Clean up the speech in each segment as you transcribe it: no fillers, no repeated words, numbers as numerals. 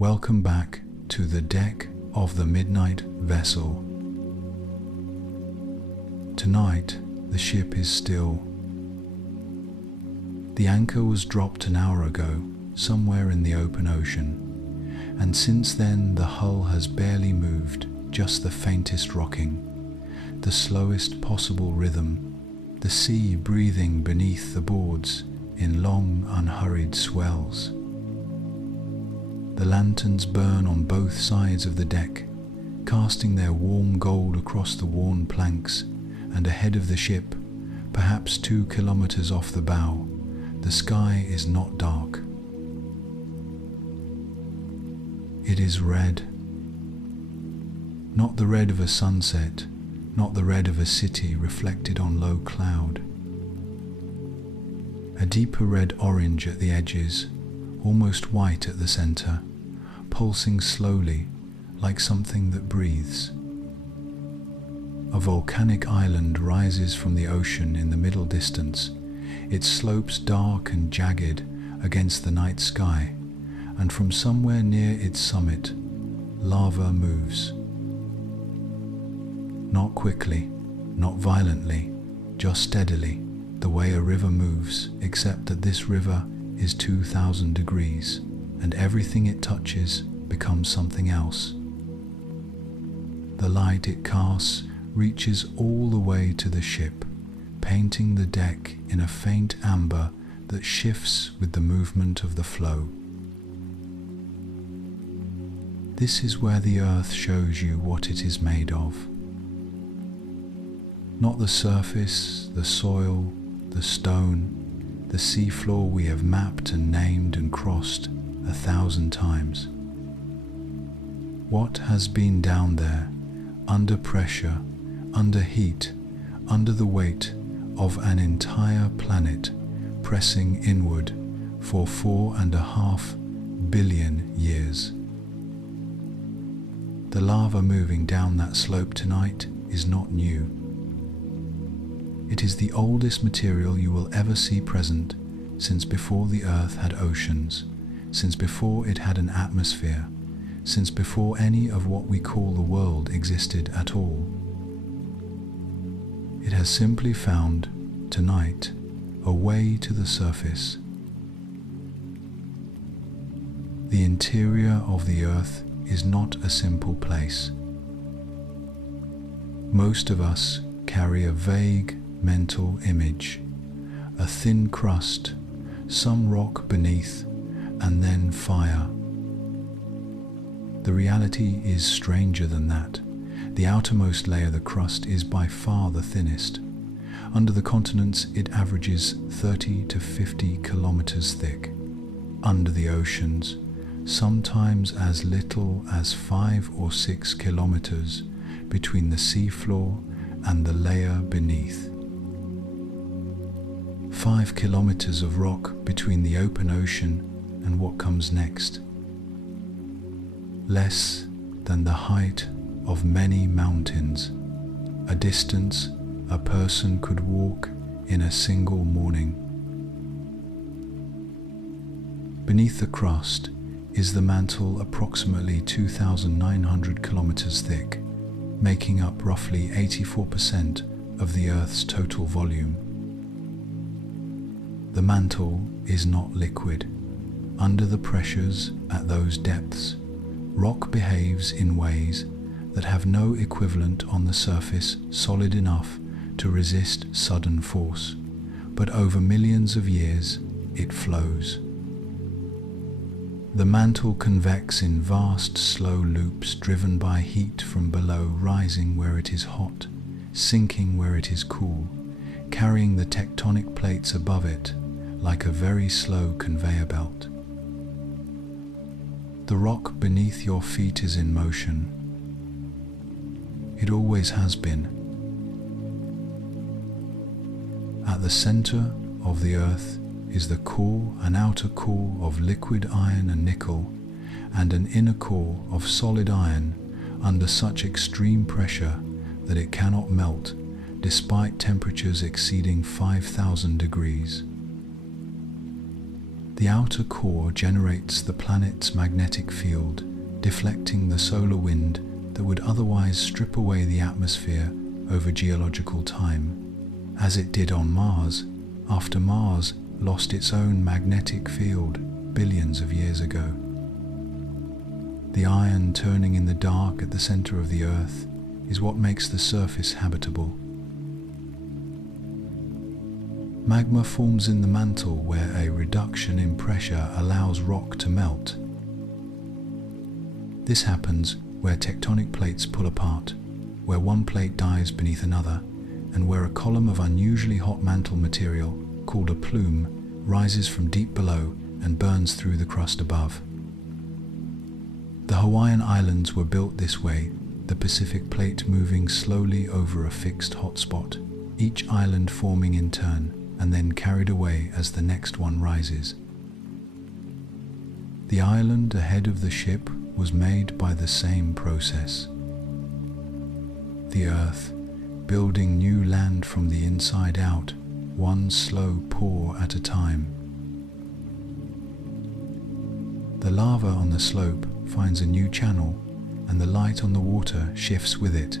Welcome back to the deck of the midnight vessel. Tonight, the ship is still. The anchor was dropped an hour ago, somewhere in the open ocean, and since then the hull has barely moved, just the faintest rocking, the slowest possible rhythm, the sea breathing beneath the boards in long, unhurried swells. The lanterns burn on both sides of the deck, casting their warm gold across the worn planks, and ahead of the ship, perhaps 2 kilometers off the bow, the sky is not dark. It is red. Not the red of a sunset, not the red of a city reflected on low cloud. A deeper red-orange at the edges, almost white at the center, pulsing slowly like something that breathes. A volcanic island rises from the ocean in the middle distance, its slopes dark and jagged against the night sky, and from somewhere near its summit, lava moves. Not quickly, not violently, just steadily, the way a river moves, except that this river is 2,000 degrees, and everything it touches becomes something else. The light it casts reaches all the way to the ship, painting the deck in a faint amber that shifts with the movement of the flow. This is where the earth shows you what it is made of. Not the surface, the soil, the stone, the seafloor we have mapped and named and crossed 1,000 times. What has been down there, under pressure, under heat, under the weight of an entire planet pressing inward for 4.5 billion years. The lava moving down that slope tonight is not new. It is the oldest material you will ever see present since before the earth had oceans, since before it had an atmosphere, since before any of what we call the world existed at all. It has simply found, tonight, a way to the surface. The interior of the earth is not a simple place. Most of us carry a vague mental image, a thin crust, some rock beneath, and then fire. The reality is stranger than that. The outermost layer, the crust, is by far the thinnest. Under the continents, it averages 30 to 50 kilometers thick. Under the oceans, sometimes as little as 5 or 6 kilometers between the seafloor and the layer beneath. 5 kilometers of rock between the open ocean and what comes next. Less than the height of many mountains, a distance a person could walk in a single morning. Beneath the crust is the mantle approximately 2,900 kilometers thick, making up roughly 84% of the Earth's total volume. The mantle is not liquid. Under the pressures at those depths, rock behaves in ways that have no equivalent on the surface solid enough to resist sudden force, but over millions of years it flows. The mantle convects in vast slow loops driven by heat from below, rising where it is hot, sinking where it is cool, carrying the tectonic plates above it like a very slow conveyor belt. The rock beneath your feet is in motion. It always has been. At the center of the earth is the core and outer core of liquid iron and nickel, and an inner core of solid iron under such extreme pressure that it cannot melt despite temperatures exceeding 5,000 degrees. The outer core generates the planet's magnetic field, deflecting the solar wind that would otherwise strip away the atmosphere over geological time, as it did on Mars after Mars lost its own magnetic field billions of years ago. The iron turning in the dark at the center of the Earth is what makes the surface habitable. Magma forms in the mantle where a reduction in pressure allows rock to melt. This happens where tectonic plates pull apart, where one plate dives beneath another, and where a column of unusually hot mantle material, called a plume, rises from deep below and burns through the crust above. The Hawaiian Islands were built this way, the Pacific plate moving slowly over a fixed hotspot, each island forming in turn and then carried away as the next one rises. The island ahead of the ship was made by the same process. The Earth, building new land from the inside out, one slow pour at a time. The lava on the slope finds a new channel, and the light on the water shifts with it.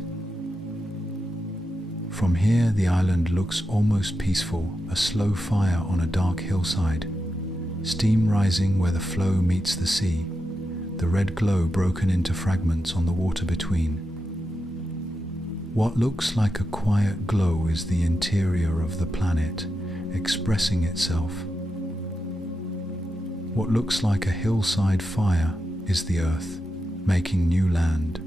From here the island looks almost peaceful, a slow fire on a dark hillside, steam rising where the flow meets the sea, the red glow broken into fragments on the water between. What looks like a quiet glow is the interior of the planet expressing itself. What looks like a hillside fire is the Earth making new land.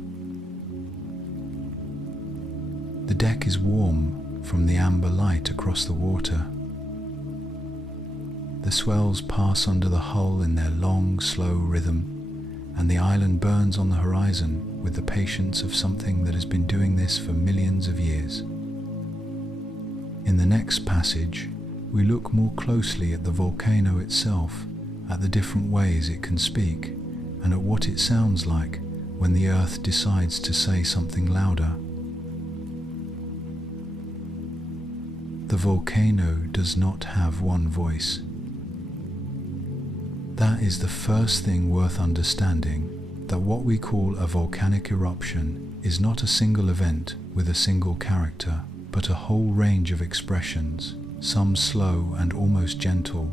The deck is warm from the amber light across the water. The swells pass under the hull in their long, slow rhythm, and the island burns on the horizon with the patience of something that has been doing this for millions of years. In the next passage, we look more closely at the volcano itself, at the different ways it can speak, and at what it sounds like when the Earth decides to say something louder. The volcano does not have one voice. That is the first thing worth understanding, that what we call a volcanic eruption is not a single event with a single character, but a whole range of expressions, some slow and almost gentle,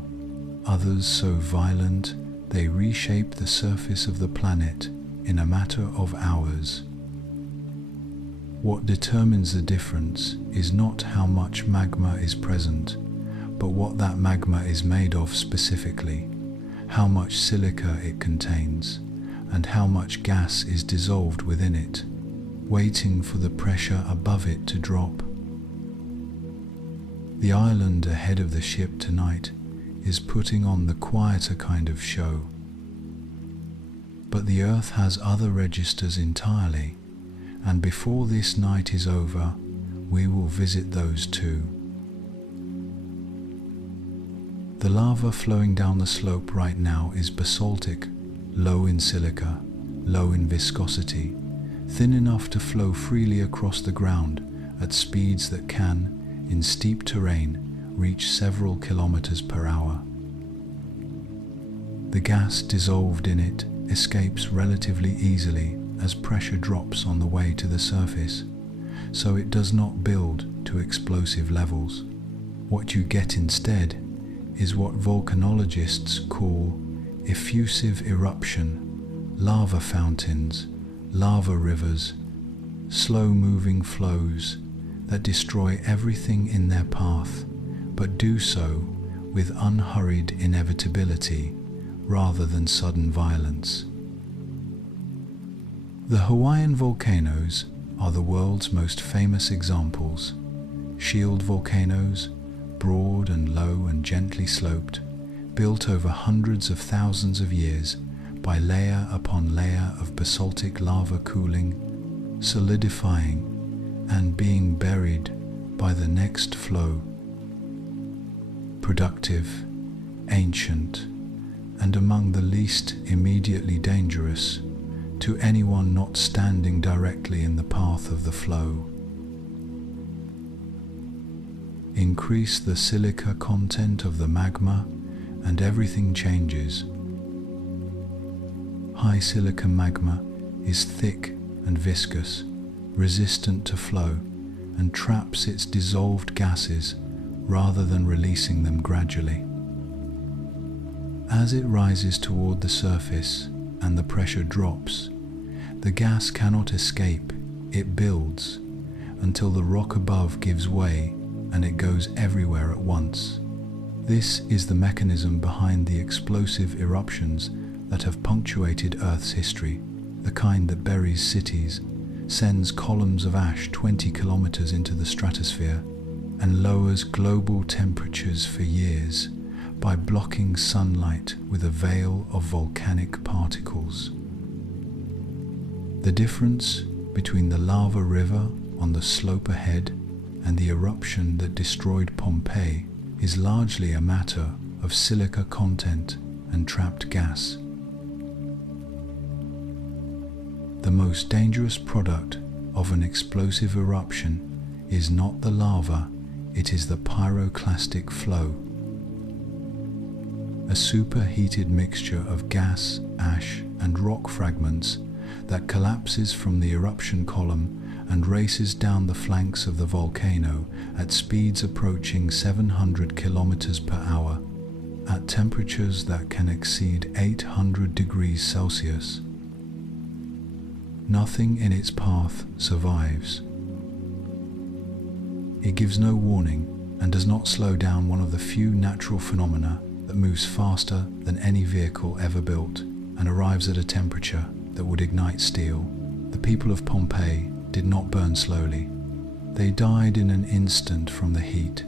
others so violent they reshape the surface of the planet in a matter of hours. What determines the difference is not how much magma is present, but what that magma is made of specifically, how much silica it contains, and how much gas is dissolved within it, waiting for the pressure above it to drop. The island ahead of the ship tonight is putting on the quieter kind of show. But the Earth has other registers entirely, and before this night is over, we will visit those too. The lava flowing down the slope right now is basaltic, low in silica, low in viscosity, thin enough to flow freely across the ground at speeds that can, in steep terrain, reach several kilometers per hour. The gas dissolved in it escapes relatively easily as pressure drops on the way to the surface, so it does not build to explosive levels. What you get instead is what volcanologists call effusive eruption, lava fountains, lava rivers, slow-moving flows that destroy everything in their path, but do so with unhurried inevitability rather than sudden violence. The Hawaiian volcanoes are the world's most famous examples. Shield volcanoes, broad and low and gently sloped, built over hundreds of thousands of years by layer upon layer of basaltic lava cooling, solidifying, and being buried by the next flow. Productive, ancient, and among the least immediately dangerous to anyone not standing directly in the path of the flow. Increase the silica content of the magma and everything changes. High silica magma is thick and viscous, resistant to flow, and traps its dissolved gases rather than releasing them gradually. As it rises toward the surface and the pressure drops, the gas cannot escape, it builds, until the rock above gives way and it goes everywhere at once. This is the mechanism behind the explosive eruptions that have punctuated Earth's history, the kind that buries cities, sends columns of ash 20 kilometers into the stratosphere, and lowers global temperatures for years by blocking sunlight with a veil of volcanic particles. The difference between the lava river on the slope ahead and the eruption that destroyed Pompeii is largely a matter of silica content and trapped gas. The most dangerous product of an explosive eruption is not the lava, it is the pyroclastic flow. A superheated mixture of gas, ash, and rock fragments that collapses from the eruption column and races down the flanks of the volcano at speeds approaching 700 kilometers per hour, at temperatures that can exceed 800 degrees Celsius. Nothing in its path survives. It gives no warning and does not slow down one of the few natural phenomena that moves faster than any vehicle ever built and arrives at a temperature that would ignite steel. The people of Pompeii did not burn slowly. They died in an instant from the heat,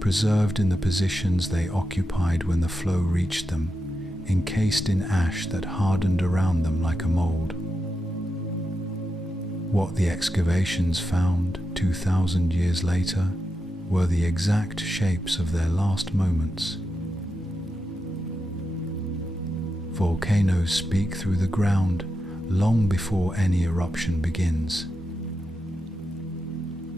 preserved in the positions they occupied when the flow reached them, encased in ash that hardened around them like a mold. What the excavations found 2,000 years later were the exact shapes of their last moments. Volcanoes speak through the ground long before any eruption begins.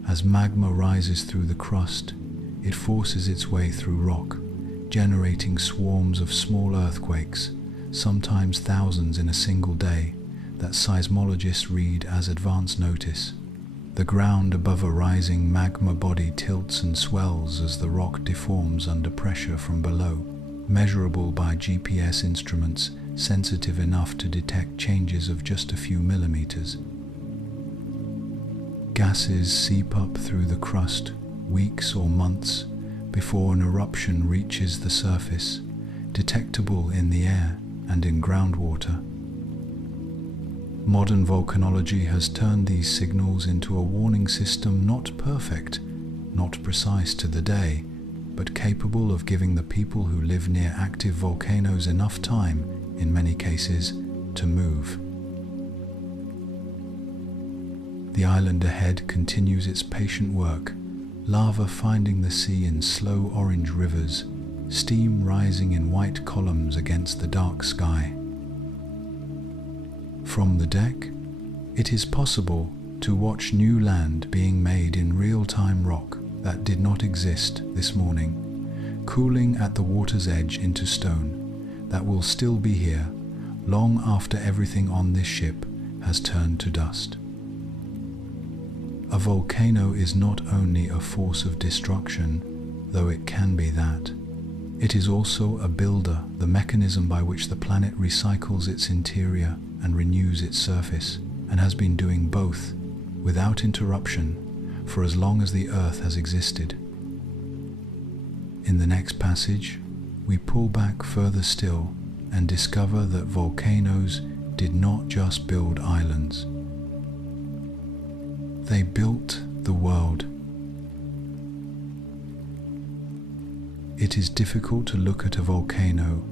As magma rises through the crust, it forces its way through rock, generating swarms of small earthquakes, sometimes thousands in a single day, that seismologists read as advance notice. The ground above a rising magma body tilts and swells as the rock deforms under pressure from below, measurable by GPS instruments sensitive enough to detect changes of just a few millimeters. Gases seep up through the crust weeks or months before an eruption reaches the surface, detectable in the air and in groundwater. Modern volcanology has turned these signals into a warning system not perfect, not precise to the day, but capable of giving the people who live near active volcanoes enough time, in many cases, to move. The island ahead continues its patient work, lava finding the sea in slow orange rivers, steam rising in white columns against the dark sky. From the deck, it is possible to watch new land being made in real-time rock that did not exist this morning, cooling at the water's edge into stone that will still be here long after everything on this ship has turned to dust. A volcano is not only a force of destruction, though it can be that. It is also a builder, the mechanism by which the planet recycles its interior and renews its surface, and has been doing both, without interruption, for as long as the Earth has existed. In the next passage, we pull back further still and discover that volcanoes did not just build islands. They built the world. It is difficult to look at a volcano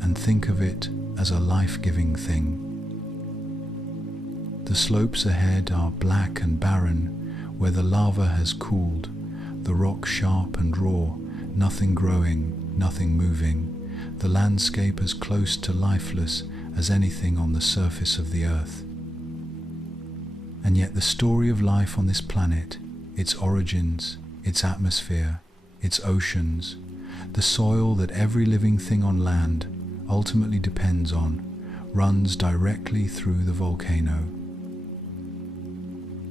and think of it as a life-giving thing. The slopes ahead are black and barren, where the lava has cooled, the rock sharp and raw, nothing growing, nothing moving, the landscape as close to lifeless as anything on the surface of the earth. And yet the story of life on this planet, its origins, its atmosphere, its oceans, The soil that every living thing on land ultimately depends on runs directly through the volcano.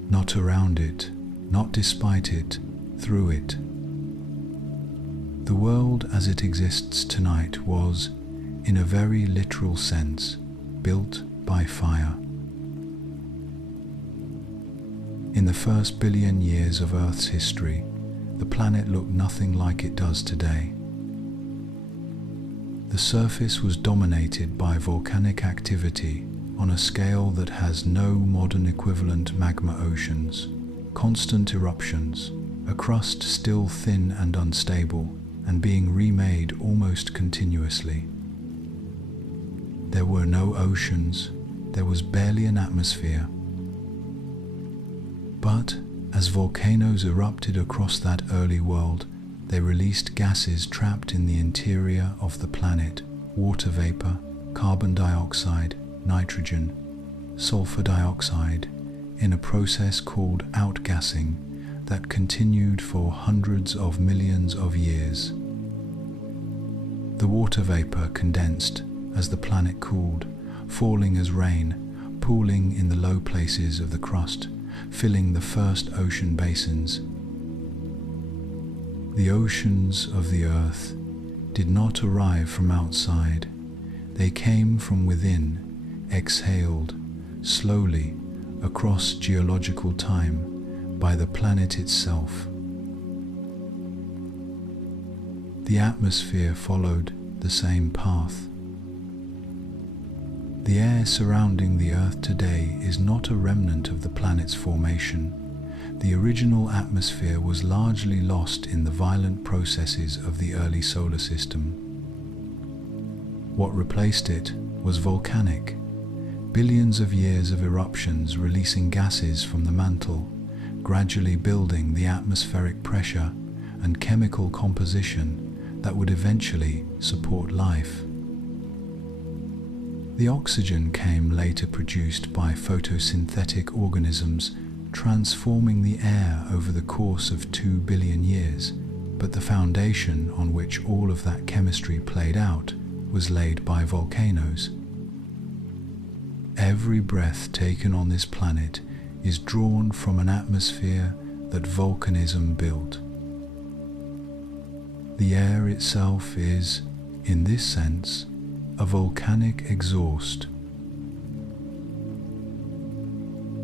Not around it, not despite it, through it. The world as it exists tonight was, in a very literal sense, built by fire. In the first billion years of Earth's history, the planet looked nothing like it does today. The surface was dominated by volcanic activity on a scale that has no modern equivalent. Magma oceans, constant eruptions, a crust still thin and unstable and being remade almost continuously. There were no oceans, there was barely an atmosphere. But as volcanoes erupted across that early world, they released gases trapped in the interior of the planet: water vapor, carbon dioxide, nitrogen, sulfur dioxide, in a process called outgassing that continued for hundreds of millions of years. The water vapor condensed as the planet cooled, falling as rain, pooling in the low places of the crust, filling the first ocean basins. The oceans of the Earth did not arrive from outside. They came from within, exhaled slowly across geological time by the planet itself. The atmosphere followed the same path. The air surrounding the Earth today is not a remnant of the planet's formation. The original atmosphere was largely lost in the violent processes of the early solar system. What replaced it was volcanic, billions of years of eruptions releasing gases from the mantle, gradually building the atmospheric pressure and chemical composition that would eventually support life. The oxygen came later produced by photosynthetic organisms, transforming the air over the course of 2 billion years, but the foundation on which all of that chemistry played out was laid by volcanoes. Every breath taken on this planet is drawn from an atmosphere that volcanism built. The air itself is, in this sense, a volcanic exhaust.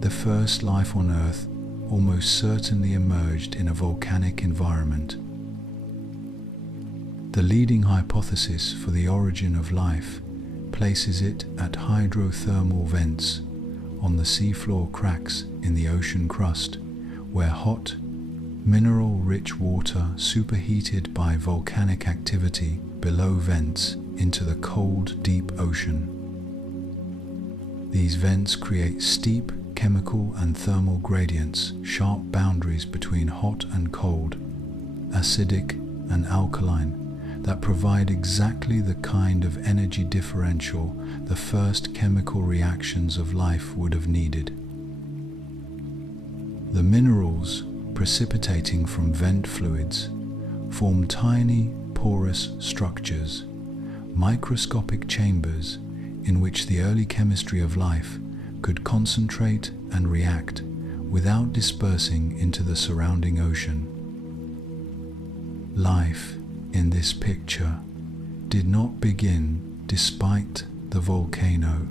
The first life on Earth almost certainly emerged in a volcanic environment. The leading hypothesis for the origin of life places it at hydrothermal vents on the seafloor cracks in the ocean crust, where hot, mineral-rich water superheated by volcanic activity below vents into the cold, deep ocean. These vents create steep chemical and thermal gradients, sharp boundaries between hot and cold, acidic and alkaline, that provide exactly the kind of energy differential the first chemical reactions of life would have needed. The minerals precipitating from vent fluids form tiny, porous structures, microscopic chambers in which the early chemistry of life could concentrate and react without dispersing into the surrounding ocean. Life in this picture did not begin despite the volcano.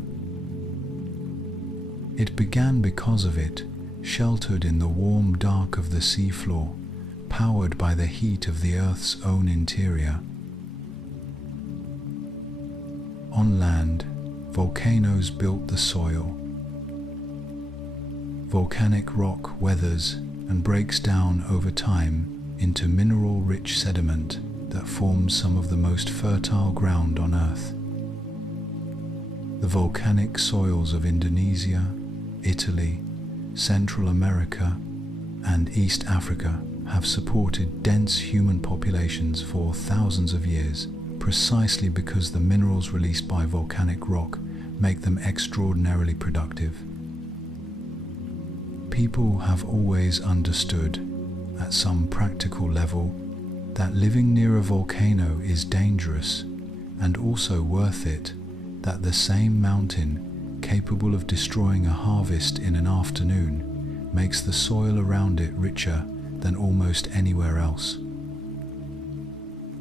It began because of it, sheltered in the warm dark of the seafloor, powered by the heat of the Earth's own interior. On land, volcanoes built the soil. Volcanic rock weathers and breaks down over time into mineral-rich sediment that forms some of the most fertile ground on Earth. The volcanic soils of Indonesia, Italy, Central America, and East Africa have supported dense human populations for thousands of years, precisely because the minerals released by volcanic rock make them extraordinarily productive. People have always understood, at some practical level, that living near a volcano is dangerous and also worth it, that the same mountain, capable of destroying a harvest in an afternoon, makes the soil around it richer than almost anywhere else.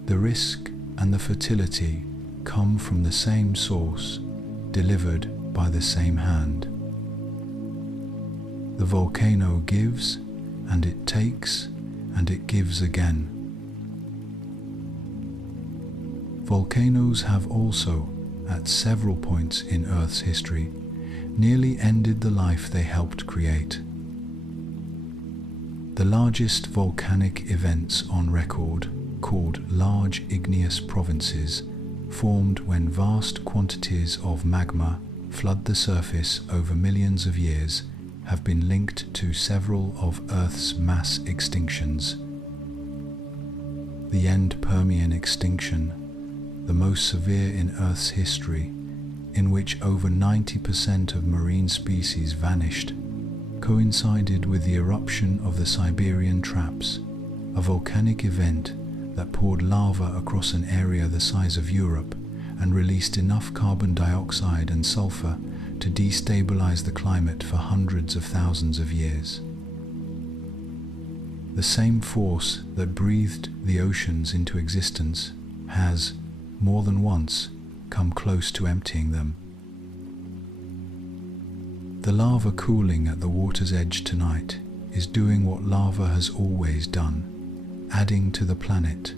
The risk and the fertility come from the same source, delivered by the same hand. The volcano gives, and it takes, and it gives again. Volcanoes have also, at several points in Earth's history, nearly ended the life they helped create. The largest volcanic events on record, called large igneous provinces, formed when vast quantities of magma flood the surface over millions of years, have been linked to several of Earth's mass extinctions. The end Permian extinction, the most severe in Earth's history, in which over 90% of marine species vanished, coincided with the eruption of the Siberian Traps, a volcanic event that poured lava across an area the size of Europe and released enough carbon dioxide and sulfur to destabilize the climate for hundreds of thousands of years. The same force that breathed the oceans into existence has, more than once, come close to emptying them. The lava cooling at the water's edge tonight is doing what lava has always done, adding to the planet,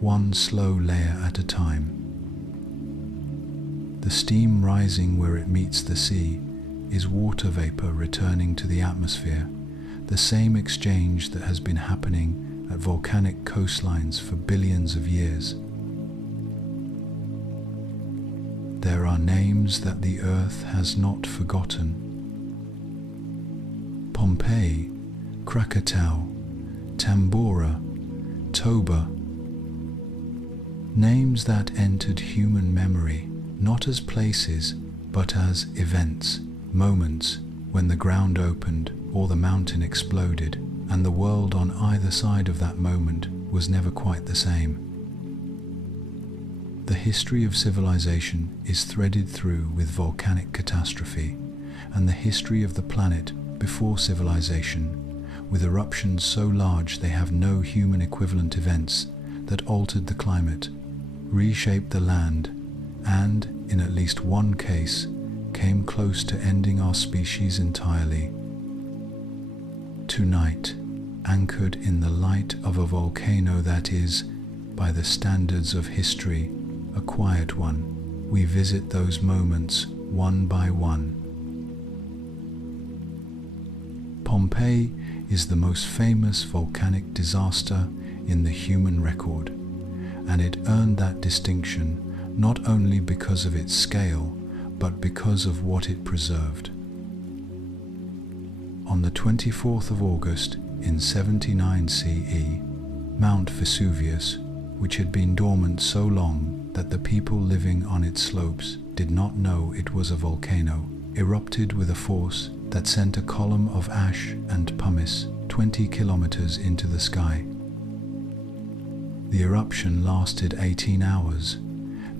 one slow layer at a time. The steam rising where it meets the sea is water vapor returning to the atmosphere, the same exchange that has been happening at volcanic coastlines for billions of years. There are names that the Earth has not forgotten. Pompeii, Krakatoa, Tambora, Toba. Names that entered human memory not as places but as events, moments when the ground opened or the mountain exploded, and the world on either side of that moment was never quite the same. The history of civilization is threaded through with volcanic catastrophe, and the history of the planet before civilization, with eruptions so large they have no human equivalent events that altered the climate, reshaped the land, and, in at least one case, came close to ending our species entirely. Tonight, anchored in the light of a volcano that is, by the standards of history, a quiet one, we visit those moments one by one. Pompeii is the most famous volcanic disaster in the human record, and it earned that distinction not only because of its scale, but because of what it preserved. On the 24th of August in 79 CE, Mount Vesuvius, which had been dormant so long that the people living on its slopes did not know it was a volcano, erupted with a force that sent a column of ash and pumice 20 kilometers into the sky. The eruption lasted 18 hours,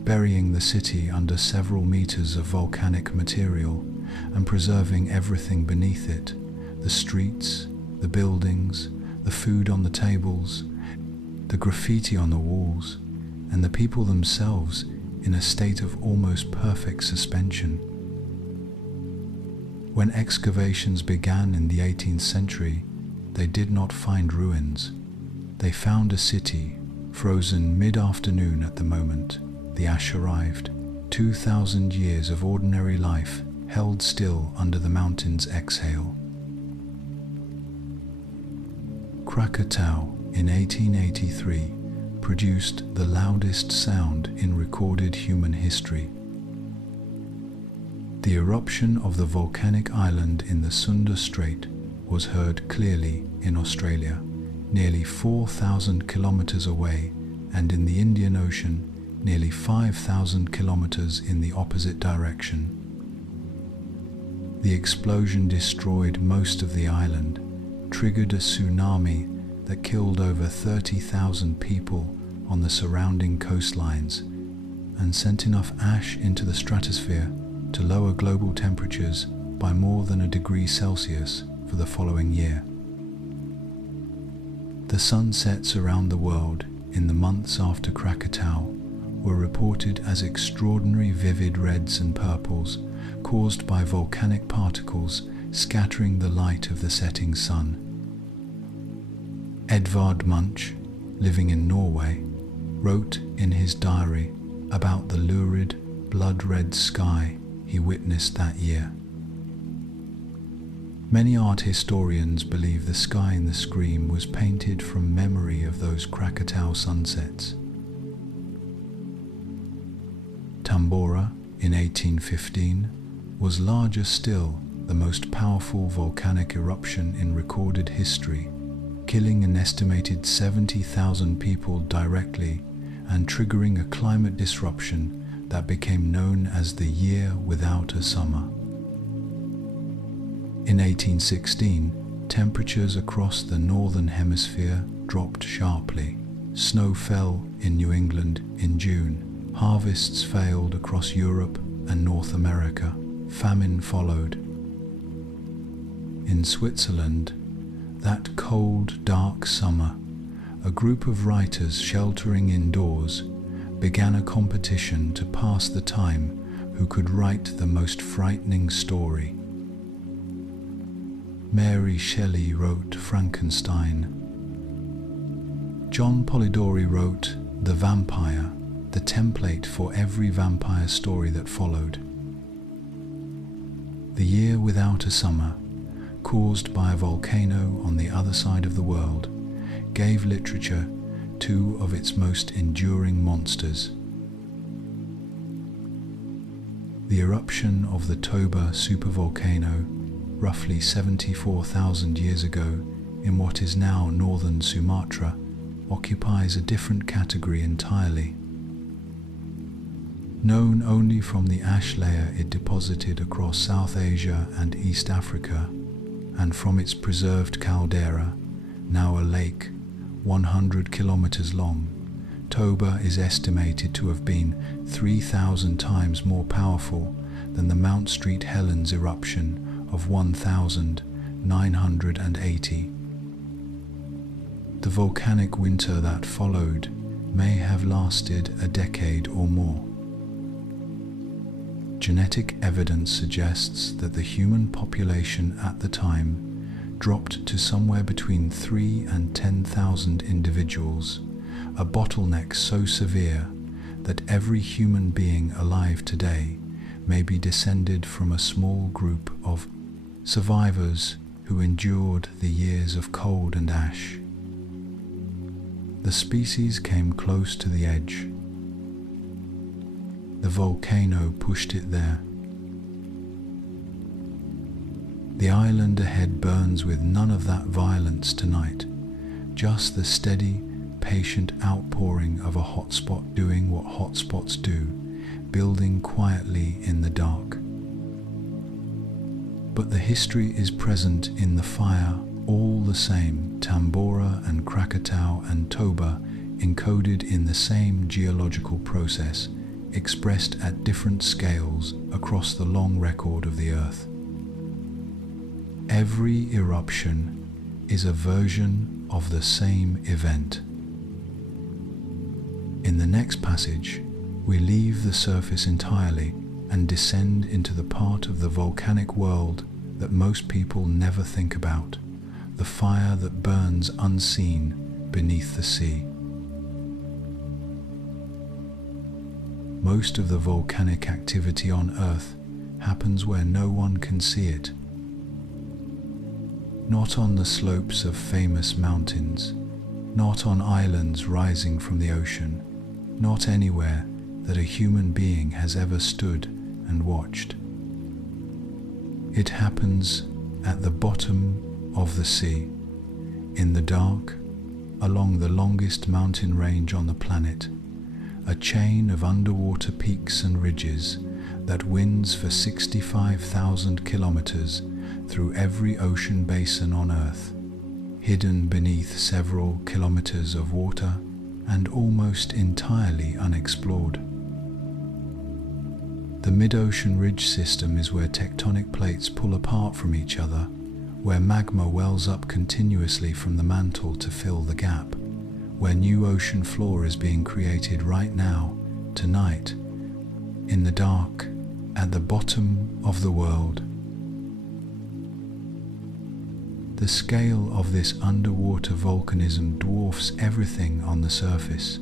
burying the city under several meters of volcanic material and preserving everything beneath it: the streets, the buildings, the food on the tables, the graffiti on the walls, and the people themselves in a state of almost perfect suspension. When excavations began in the 18th century, they did not find ruins. They found a city, frozen mid-afternoon at the moment the ash arrived. 2,000 years of ordinary life held still under the mountain's exhale. Krakatoa in 1883 produced the loudest sound in recorded human history. The eruption of the volcanic island in the Sunda Strait was heard clearly in Australia, nearly 4,000 kilometers away, and in the Indian Ocean, nearly 5,000 kilometers in the opposite direction. The explosion destroyed most of the island, triggered a tsunami, that killed over 30,000 people on the surrounding coastlines and sent enough ash into the stratosphere to lower global temperatures by more than a degree Celsius for the following year. The sunsets around the world in the months after Krakatoa were reported as extraordinary vivid reds and purples caused by volcanic particles scattering the light of the setting sun. Edvard Munch, living in Norway, wrote in his diary about the lurid, blood-red sky he witnessed that year. Many art historians believe the sky in the scream was painted from memory of those Krakatoa sunsets. Tambora, in 1815, was larger still, the most powerful volcanic eruption in recorded history, killing an estimated 70,000 people directly and triggering a climate disruption that became known as the Year Without a Summer. In 1816, temperatures across the northern hemisphere dropped sharply. Snow fell in New England in June. Harvests failed across Europe and North America. Famine followed. In Switzerland, that cold, dark summer, a group of writers sheltering indoors began a competition to pass the time who could write the most frightening story. Mary Shelley wrote Frankenstein. John Polidori wrote The Vampire, the template for every vampire story that followed. The Year Without a Summer, caused by a volcano on the other side of the world, gave literature two of its most enduring monsters. The eruption of the Toba supervolcano, roughly 74,000 years ago in what is now northern Sumatra, occupies a different category entirely. Known only from the ash layer it deposited across South Asia and East Africa, and from its preserved caldera, now a lake 100 kilometers long, Toba is estimated to have been 3,000 times more powerful than the Mount St. Helens eruption of 1980. The volcanic winter that followed may have lasted a decade or more. Genetic evidence suggests that the human population at the time dropped to somewhere between 3 and 10,000 individuals, a bottleneck so severe that every human being alive today may be descended from a small group of survivors who endured the years of cold and ash. The species came close to the edge. The volcano pushed it there. The island ahead burns with none of that violence tonight, just the steady, patient outpouring of a hotspot doing what hotspots do, building quietly in the dark. But the history is present in the fire all the same. Tambora and Krakatoa and Toba encoded in the same geological process, expressed at different scales across the long record of the Earth. Every eruption is a version of the same event. In the next passage, we leave the surface entirely and descend into the part of the volcanic world that most people never think about, the fire that burns unseen beneath the sea. Most of the volcanic activity on Earth happens where no one can see it. Not on the slopes of famous mountains, not on islands rising from the ocean, not anywhere that a human being has ever stood and watched. It happens at the bottom of the sea, in the dark, along the longest mountain range on the planet, a chain of underwater peaks and ridges that winds for 65,000 kilometers through every ocean basin on Earth. hidden beneath several kilometers of water and almost entirely unexplored. The mid-ocean ridge system is where tectonic plates pull apart from each other, where magma wells up continuously from the mantle to fill the gap, where new ocean floor is being created right now, tonight, in the dark, at the bottom of the world. The scale of this underwater volcanism dwarfs everything on the surface.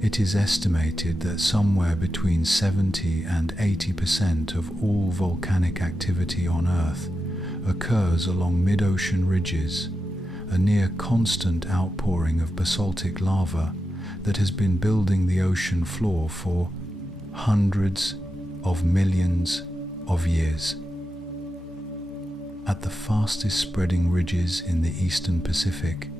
It is estimated that somewhere between 70 and 80% of all volcanic activity on Earth occurs along mid-ocean ridges, a near constant outpouring of basaltic lava that has been building the ocean floor for hundreds of millions of years. At the fastest spreading ridges in the eastern Pacific,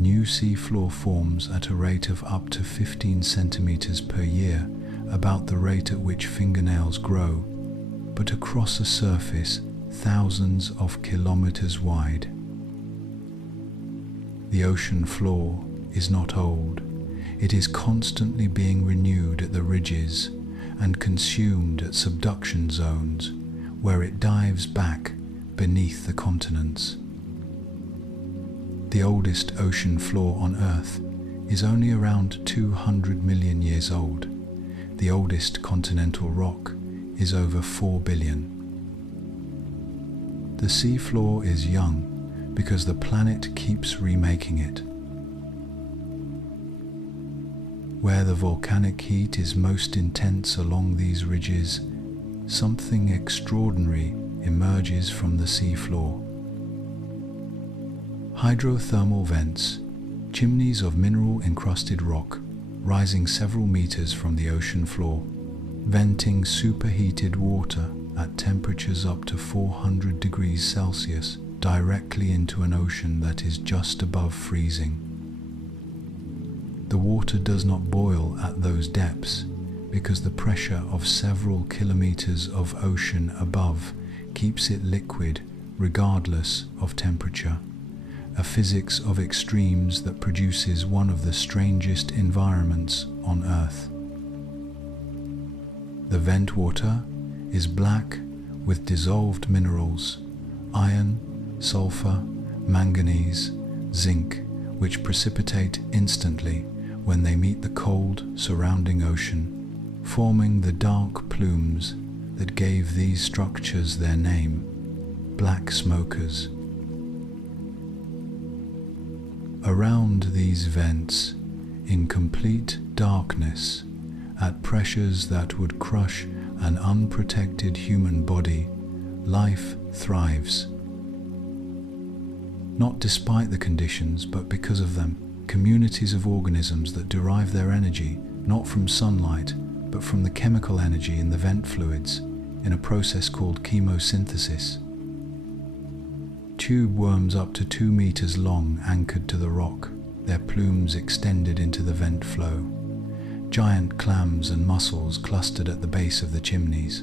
new seafloor forms at a rate of up to 15 centimeters per year, about the rate at which fingernails grow, but across a surface thousands of kilometers wide. The ocean floor is not old. It is constantly being renewed at the ridges and consumed at subduction zones, where it dives back beneath the continents. The oldest ocean floor on Earth is only around 200 million years old. The oldest continental rock is over 4 billion. The seafloor is young because the planet keeps remaking it. Where the volcanic heat is most intense along these ridges, something extraordinary emerges from the seafloor. Hydrothermal vents, chimneys of mineral-encrusted rock rising several meters from the ocean floor, venting superheated water at temperatures up to 400 degrees Celsius directly into an ocean that is just above freezing. The water does not boil at those depths because the pressure of several kilometers of ocean above keeps it liquid regardless of temperature, a physics of extremes that produces one of the strangest environments on Earth. The vent water is black with dissolved minerals, iron, sulfur, manganese, zinc, which precipitate instantly when they meet the cold surrounding ocean, forming the dark plumes that gave these structures their name, black smokers. Around these vents, in complete darkness, at pressures that would crush an unprotected human body, life thrives. Not despite the conditions, but because of them, communities of organisms that derive their energy not from sunlight, but from the chemical energy in the vent fluids, in a process called chemosynthesis. Tube worms up to 2 meters long anchored to the rock, their plumes extended into the vent flow. Giant clams and mussels clustered at the base of the chimneys.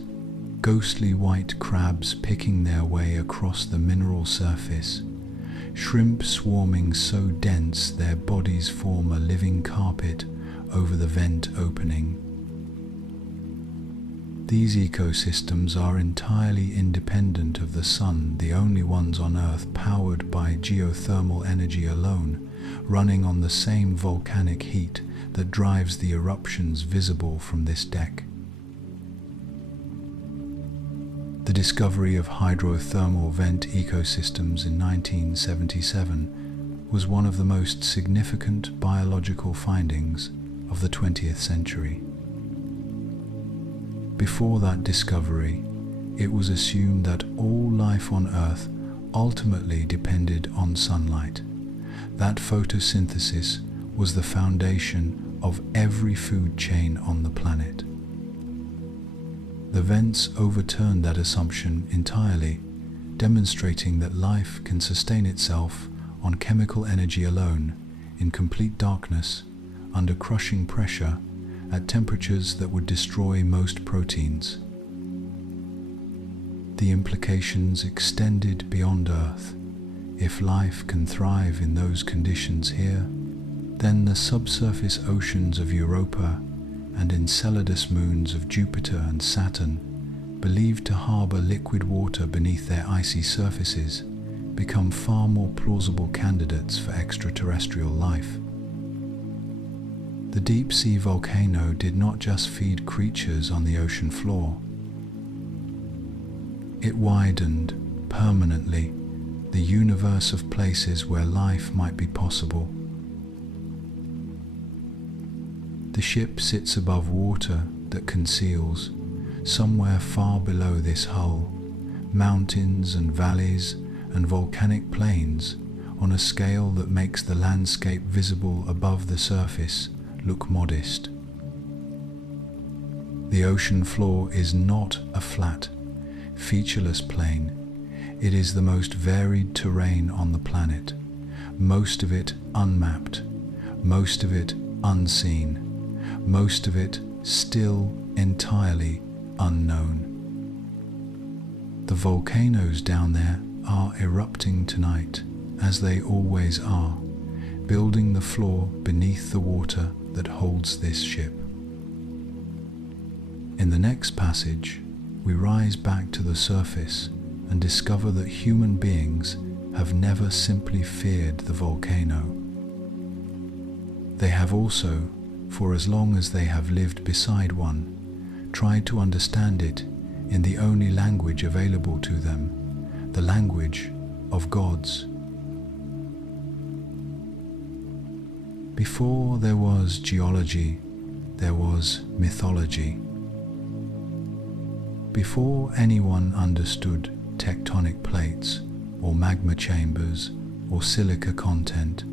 Ghostly white crabs picking their way across the mineral surface. Shrimp swarming so dense their bodies form a living carpet over the vent opening. These ecosystems are entirely independent of the sun, the only ones on Earth powered by geothermal energy alone, running on the same volcanic heat that drives the eruptions visible from this deck. The discovery of hydrothermal vent ecosystems in 1977 was one of the most significant biological findings of the 20th century. Before that discovery, it was assumed that all life on Earth ultimately depended on sunlight. That photosynthesis was the foundation of every food chain on the planet. The vents overturned that assumption entirely, demonstrating that life can sustain itself on chemical energy alone, in complete darkness, under crushing pressure, at temperatures that would destroy most proteins. The implications extended beyond Earth if life can thrive in those conditions here, then the subsurface oceans of Europa and Enceladus moons of Jupiter and Saturn, believed to harbor liquid water beneath their icy surfaces, become far more plausible candidates for extraterrestrial life. The deep-sea volcano did not just feed creatures on the ocean floor. It widened, permanently, the universe of places where life might be possible. The ship sits above water that conceals, somewhere far below this hull, mountains and valleys and volcanic plains on a scale that makes the landscape visible above the surface look modest. The ocean floor is not a flat, featureless plain. It is the most varied terrain on the planet, most of it unmapped, most of it unseen, most of it still entirely unknown. The volcanoes down there are erupting tonight, as they always are, building the floor beneath the water that holds this ship. In the next passage, we rise back to the surface and discover that human beings have never simply feared the volcano. They have also, for as long as they have lived beside one, tried to understand it in the only language available to them, the language of gods. Before there was geology, there was mythology. Before anyone understood tectonic plates, or magma chambers, or silica content,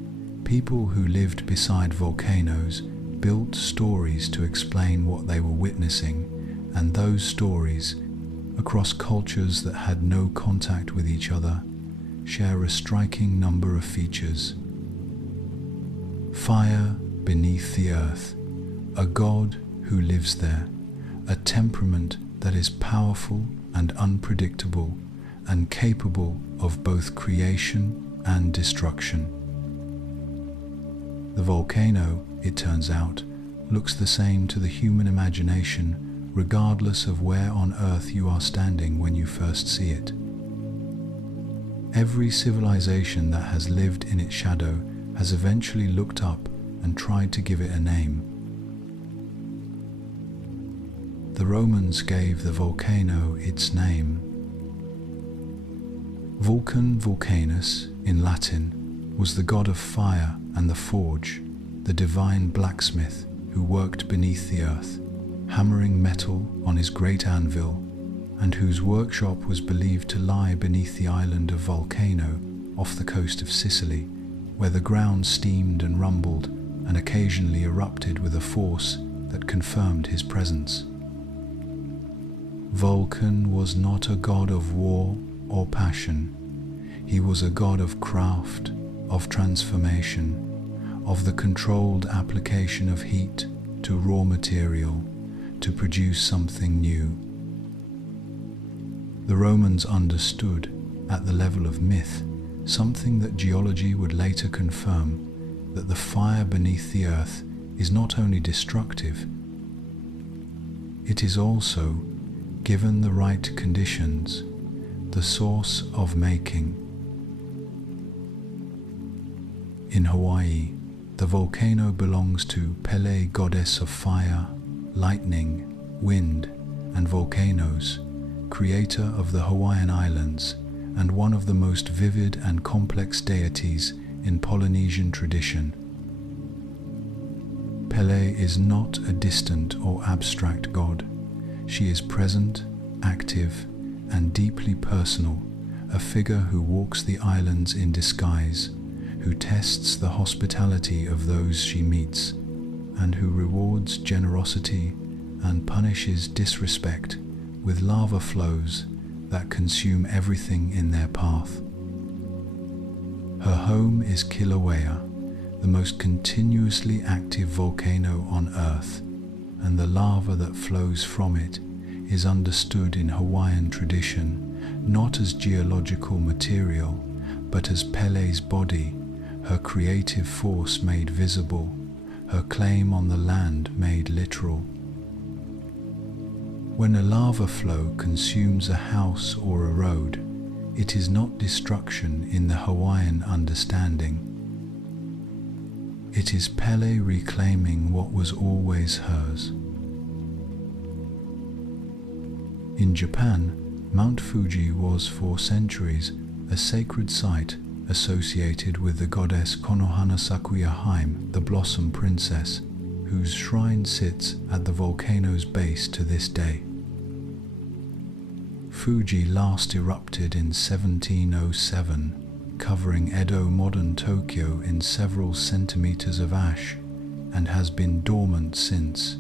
people who lived beside volcanoes built stories to explain what they were witnessing, and those stories, across cultures that had no contact with each other, share a striking number of features. Fire beneath the earth, a god who lives there, a temperament that is powerful and unpredictable and capable of both creation and destruction. The volcano, it turns out, looks the same to the human imagination regardless of where on earth you are standing when you first see it. Every civilization that has lived in its shadow has eventually looked up and tried to give it a name. The Romans gave the volcano its name. Vulcan Vulcanus, in Latin, was the god of fire and the forge, the divine blacksmith who worked beneath the earth, hammering metal on his great anvil, and whose workshop was believed to lie beneath the island of Volcano off the coast of Sicily, where the ground steamed and rumbled and occasionally erupted with a force that confirmed his presence. Vulcan was not a god of war or passion. He was a god of craft, of transformation, of the controlled application of heat to raw material to produce something new. The Romans understood, at the level of myth, something that geology would later confirm, that the fire beneath the earth is not only destructive, it is also, given the right conditions, the source of making. In Hawaii, the volcano belongs to Pele, goddess of fire, lightning, wind, and volcanoes, creator of the Hawaiian Islands, and one of the most vivid and complex deities in Polynesian tradition. Pele is not a distant or abstract god. She is present, active, and deeply personal, a figure who walks the islands in disguise, who tests the hospitality of those she meets, and who rewards generosity and punishes disrespect with lava flows that consume everything in their path. Her home is Kilauea, the most continuously active volcano on Earth, and the lava that flows from it is understood in Hawaiian tradition not as geological material, but as Pele's body, her creative force made visible, her claim on the land made literal. When a lava flow consumes a house or a road, it is not destruction in the Hawaiian understanding. It is Pele reclaiming what was always hers. In Japan, Mount Fuji was for centuries a sacred site associated with the goddess Konohana Sakuya Haim, the Blossom Princess, whose shrine sits at the volcano's base to this day. Fuji last erupted in 1707, covering Edo modern Tokyo in several centimeters of ash, and has been dormant since,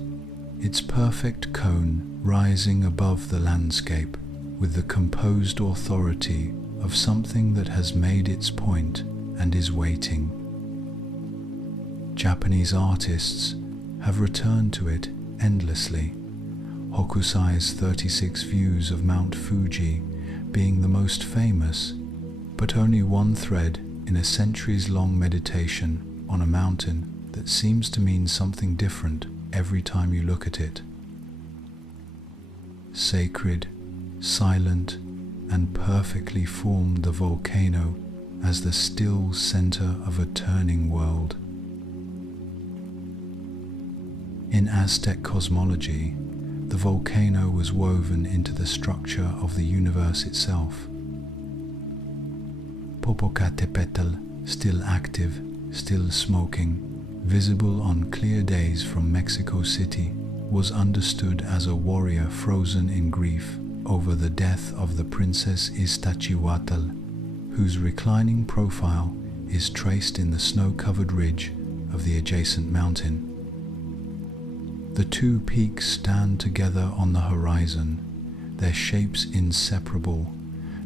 its perfect cone rising above the landscape with the composed authority of something that has made its point and is waiting. Japanese artists have returned to it endlessly, Hokusai's 36 views of Mount Fuji being the most famous, but only one thread in a centuries-long meditation on a mountain that seems to mean something different every time you look at it. Sacred, silent, and perfectly formed the volcano as the still center of a turning world. In Aztec cosmology, the volcano was woven into the structure of the universe itself. Popocatépetl, still active, still smoking, visible on clear days from Mexico City, was understood as a warrior frozen in grief over the death of the Princess Iztaccíhuatl, whose reclining profile is traced in the snow-covered ridge of the adjacent mountain. The two peaks stand together on the horizon, their shapes inseparable,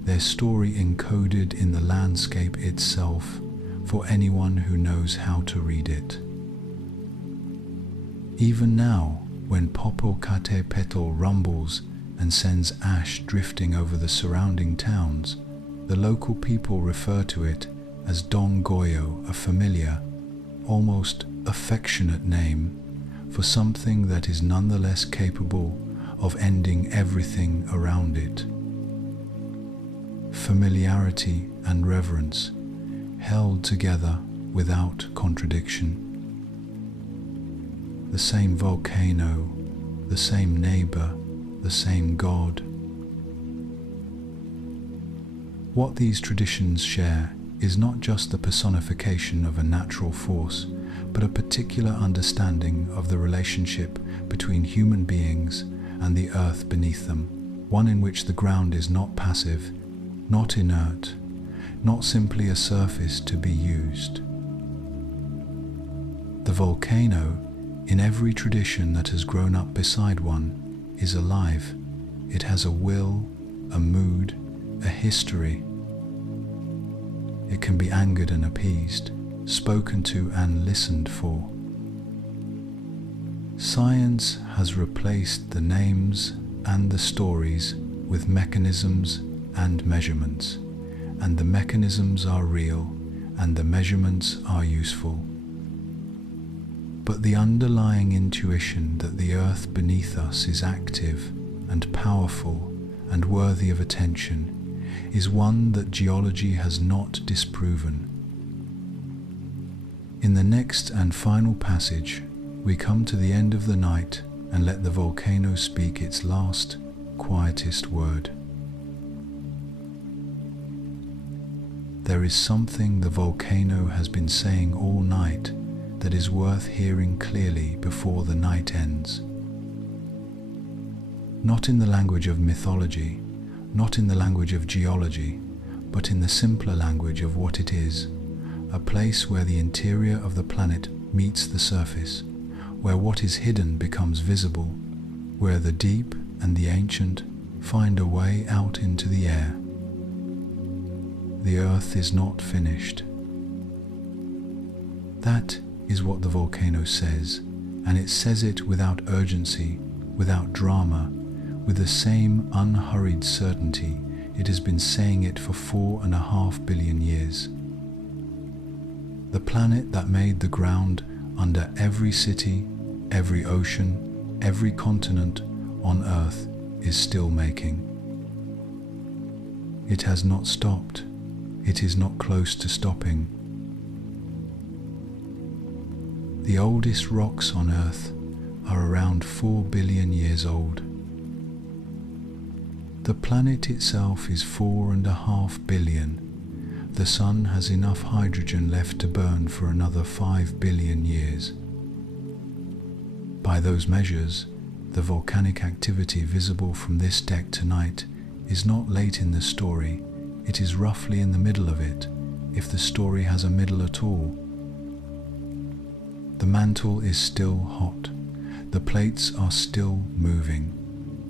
their story encoded in the landscape itself for anyone who knows how to read it. Even now, when Popocatépetl rumbles and sends ash drifting over the surrounding towns, the local people refer to it as Don Goyo, a familiar, almost affectionate name for something that is nonetheless capable of ending everything around it. Familiarity and reverence held together without contradiction. The same volcano, the same neighbor, the same God. What these traditions share is not just the personification of a natural force, but a particular understanding of the relationship between human beings and the earth beneath them, one in which the ground is not passive, not inert, not simply a surface to be used. The volcano, in every tradition that has grown up beside one, is alive. It has a will, a mood, a history. It can be angered and appeased, spoken to and listened for. Science has replaced the names and the stories with mechanisms and measurements, and the mechanisms are real and the measurements are useful. But the underlying intuition that the earth beneath us is active and powerful and worthy of attention is one that geology has not disproven. In the next and final passage, we come to the end of the night and let the volcano speak its last, quietest word. There is something the volcano has been saying all night that is worth hearing clearly before the night ends. Not in the language of mythology, not in the language of geology, but in the simpler language of what it is, a place where the interior of the planet meets the surface, where what is hidden becomes visible, where the deep and the ancient find a way out into the air. The earth is not finished. That is what the volcano says, and it says it without urgency, without drama, with the same unhurried certainty it has been saying it for 4.5 billion years. The planet that made the ground under every city, every ocean, every continent on Earth is still making. It has not stopped. It is not close to stopping. The oldest rocks on Earth are around 4 billion years old. The planet itself is 4.5 billion. The Sun has enough hydrogen left to burn for another 5 billion years. By those measures, the volcanic activity visible from this deck tonight is not late in the story, it is roughly in the middle of it, if the story has a middle at all. The mantle is still hot. The plates are still moving.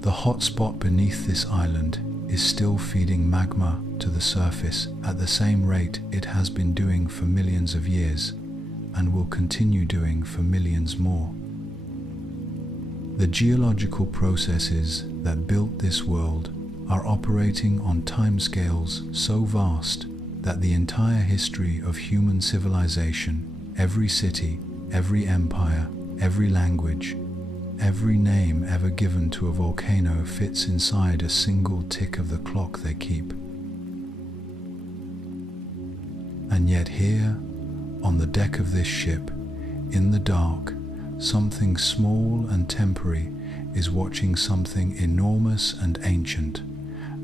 The hot spot beneath this island is still feeding magma to the surface at the same rate it has been doing for millions of years and will continue doing for millions more. The geological processes that built this world are operating on timescales so vast that the entire history of human civilization, every city, every empire, every language, every name ever given to a volcano fits inside a single tick of the clock they keep. And yet here, on the deck of this ship, in the dark, something small and temporary is watching something enormous and ancient,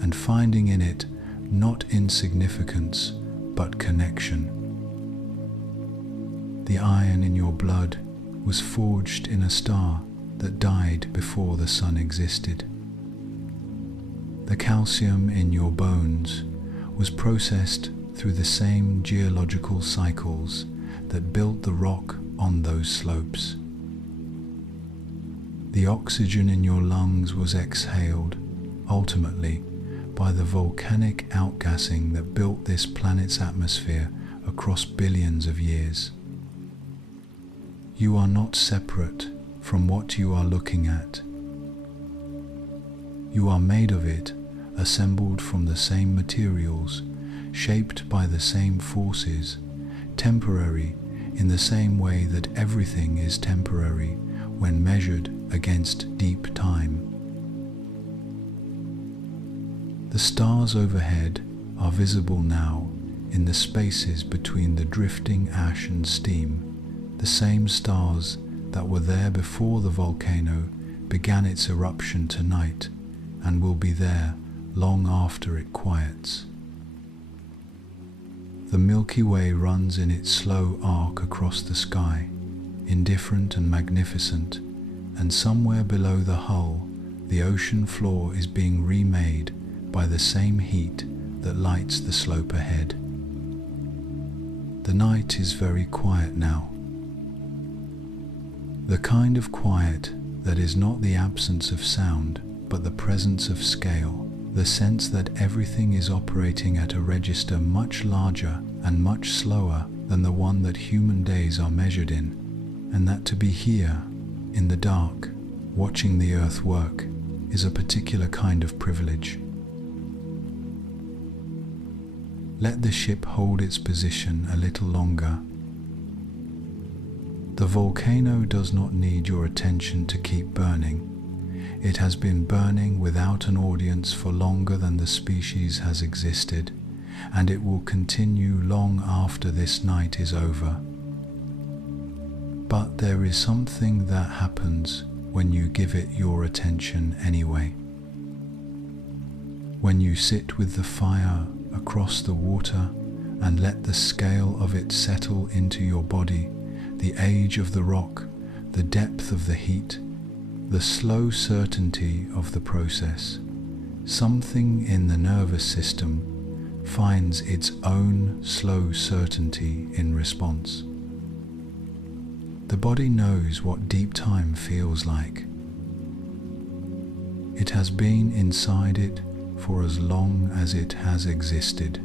and finding in it not insignificance, but connection. The iron in your blood was forged in a star that died before the sun existed. The calcium in your bones was processed through the same geological cycles that built the rock on those slopes. The oxygen in your lungs was exhaled, ultimately, by the volcanic outgassing that built this planet's atmosphere across billions of years. You are not separate from what you are looking at. You are made of it, assembled from the same materials, shaped by the same forces, temporary in the same way that everything is temporary when measured against deep time. The stars overhead are visible now in the spaces between the drifting ash and steam, the same stars that were there before the volcano began its eruption tonight and will be there long after it quiets. The Milky Way runs in its slow arc across the sky, indifferent and magnificent, and somewhere below the hull, the ocean floor is being remade by the same heat that lights the slope ahead. The night is very quiet now. The kind of quiet that is not the absence of sound, but the presence of scale, the sense that everything is operating at a register much larger and much slower than the one that human days are measured in, and that to be here, in the dark, watching the earth work, is a particular kind of privilege. Let the ship hold its position a little longer. The volcano does not need your attention to keep burning. It has been burning without an audience for longer than the species has existed, and it will continue long after this night is over. But there is something that happens when you give it your attention anyway. When you sit with the fire across the water and let the scale of it settle into your body, the age of the rock, the depth of the heat, the slow certainty of the process, something in the nervous system finds its own slow certainty in response. The body knows what deep time feels like. It has been inside it for as long as it has existed.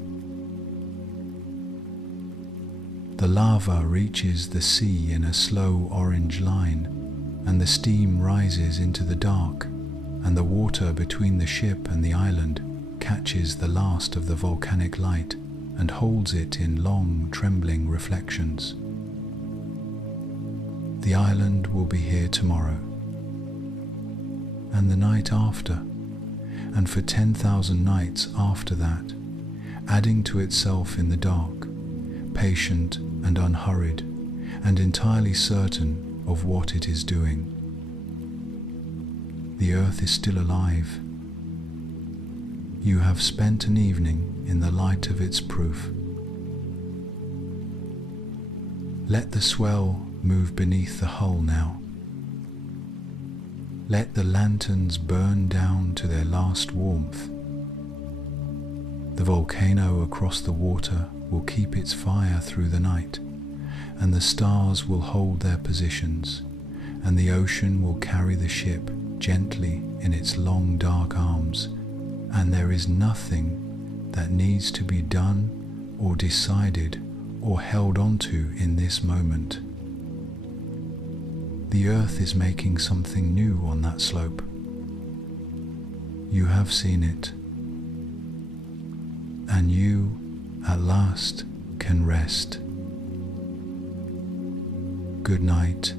The lava reaches the sea in a slow orange line, and the steam rises into the dark, and the water between the ship and the island catches the last of the volcanic light and holds it in long, trembling reflections. The island will be here tomorrow, and the night after, and for 10,000 nights after that, adding to itself in the dark, patient and unhurried, and entirely certain of what it is doing. The earth is still alive. You have spent an evening in the light of its proof. Let the swell move beneath the hull now. Let the lanterns burn down to their last warmth. The volcano across the water will keep its fire through the night, and the stars will hold their positions, and the ocean will carry the ship gently in its long dark arms, and there is nothing that needs to be done or decided or held onto in this moment. The earth is making something new on that slope. You have seen it, and you at last can rest. Good night.